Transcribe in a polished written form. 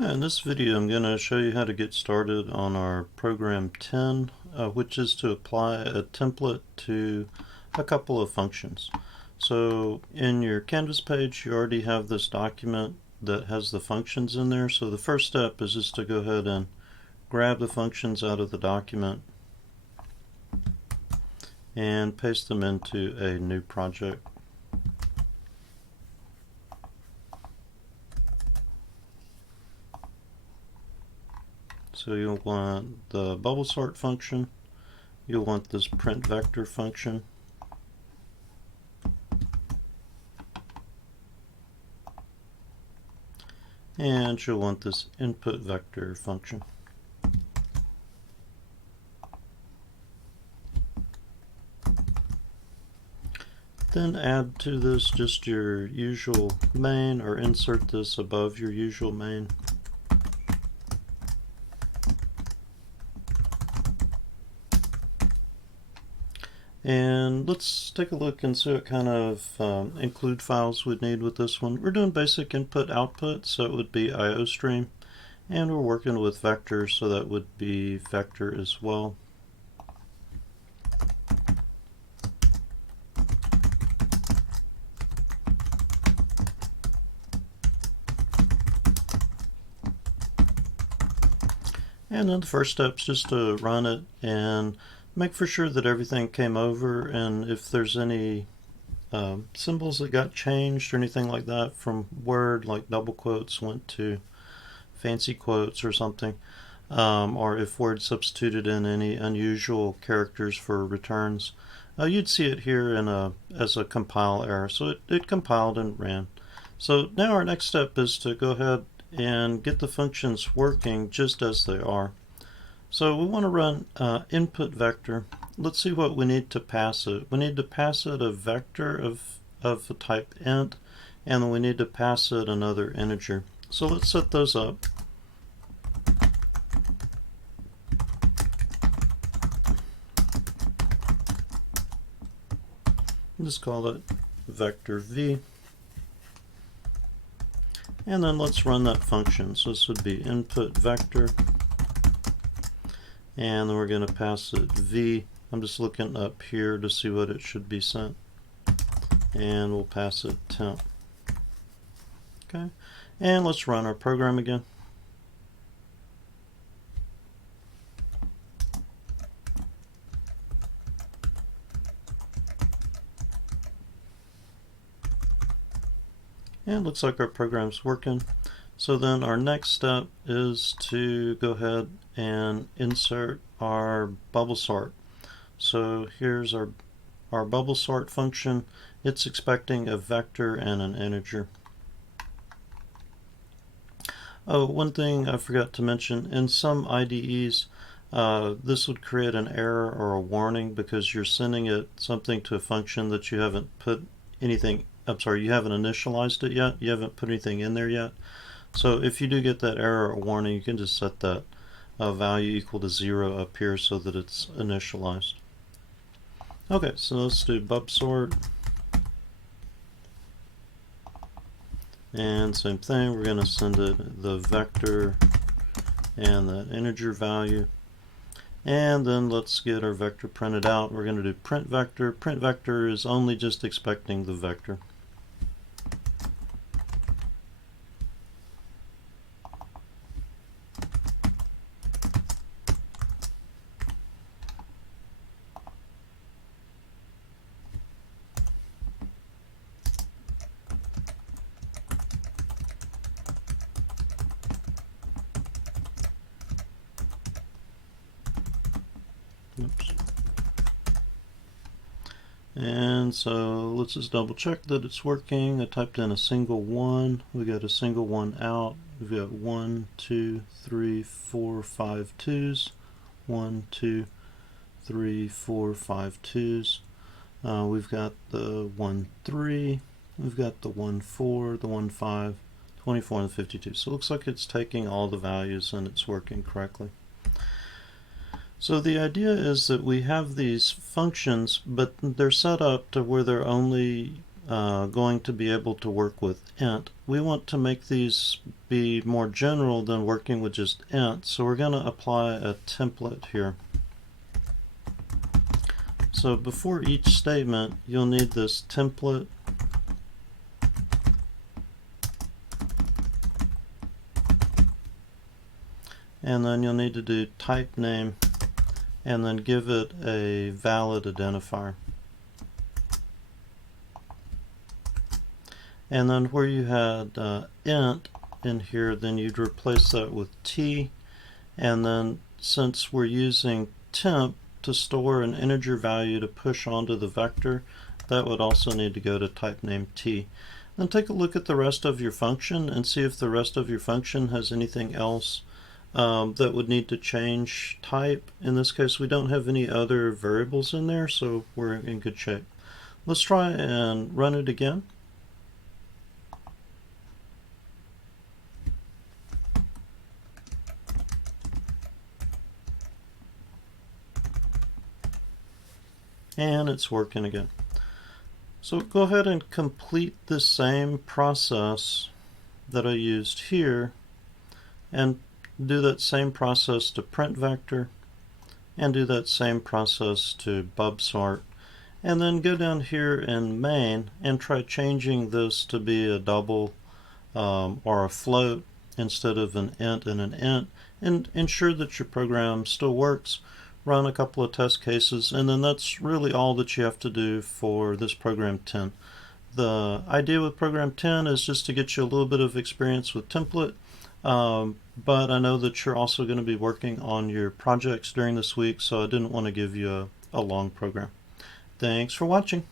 In this video I'm going to show you how to get started on our program 10, which is to apply a template to a couple of functions. So in your Canvas page you already have this document that has the functions in there. So the first step is just to go ahead and grab the functions out of the document and paste them into a new project. So you'll want the bubble sort function, you'll want this print vector function, and you'll want this input vector function. Then add to this just your usual main, or insert this above your usual main. And let's take a look and see what kind of include files we'd need with this one. We're doing basic input output, so it would be IOStream, and we're working with vectors, so that would be vector as well. And then the first step is just to run it and make for sure that everything came over, and if there's any symbols that got changed or anything like that from Word, like double quotes went to fancy quotes or something, or if Word substituted in any unusual characters for returns, you'd see it here in as a compile error. So it compiled and ran. So now our next step is to go ahead and get the functions working just as they are. So we want to run input vector. Let's see what we need to pass it. We need to pass it a vector of the type int, and then we need to pass it another integer. So let's set those up. Just call it vector v. And then let's run that function. So this would be input vector, and then we're going to pass it v. I'm just looking up here to see what it should be sent, and we'll pass it temp. Okay, and let's run our program again. And it looks like our program's working. So then our next step is to go ahead and insert our bubble sort. So here's our bubble sort function. It's expecting a vector and an integer. Oh, one thing I forgot to mention, in some IDEs this would create an error or a warning because you're sending it something to a function that you haven't put anything, you haven't initialized it yet, you haven't put anything in there yet. So if you do get that error or warning, you can just set that value equal to 0 up here so that it's initialized. Okay, so let's do bub sort. And same thing, we're going to send it the vector and the integer value. And then let's get our vector printed out. We're going to do print vector. Print vector is only just expecting the vector. Oops. And so let's just double check that it's working. I typed in a single 1. We got a single 1 out. We've got 1, 2, 3, 4, 5 2s. 1, 2, 3, 4, 5 2s. We've got the 1, 3. We've got the 1, 4, the 1, 5, 24, and the 52. So it looks like it's taking all the values and it's working correctly. So the idea is that we have these functions, but they're set up to where they're only going to be able to work with int. We want to make these be more general than working with just int, so we're going to apply a template here. So before each statement, you'll need this template. And then you'll need to do type name and then give it a valid identifier. And then where you had int in here, then you'd replace that with t. And then since we're using temp to store an integer value to push onto the vector, that would also need to go to type name t. Then take a look at the rest of your function and see if the rest of your function has anything else that would need to change type. In this case, we don't have any other variables in there, so we're in good shape. Let's try and run it again. And it's working again. So go ahead and complete the same process that I used here and do that same process to print vector and do that same process to bub sort, and then go down here in main and try changing this to be a double or a float instead of an int and an int, and ensure that your program still works. Run a couple of test cases, and then that's really all that you have to do for this program 10. The idea with program 10 is just to get you a little bit of experience with template, but I know that you're also going to be working on your projects during this week, so I didn't want to give you a long program. Thanks for watching.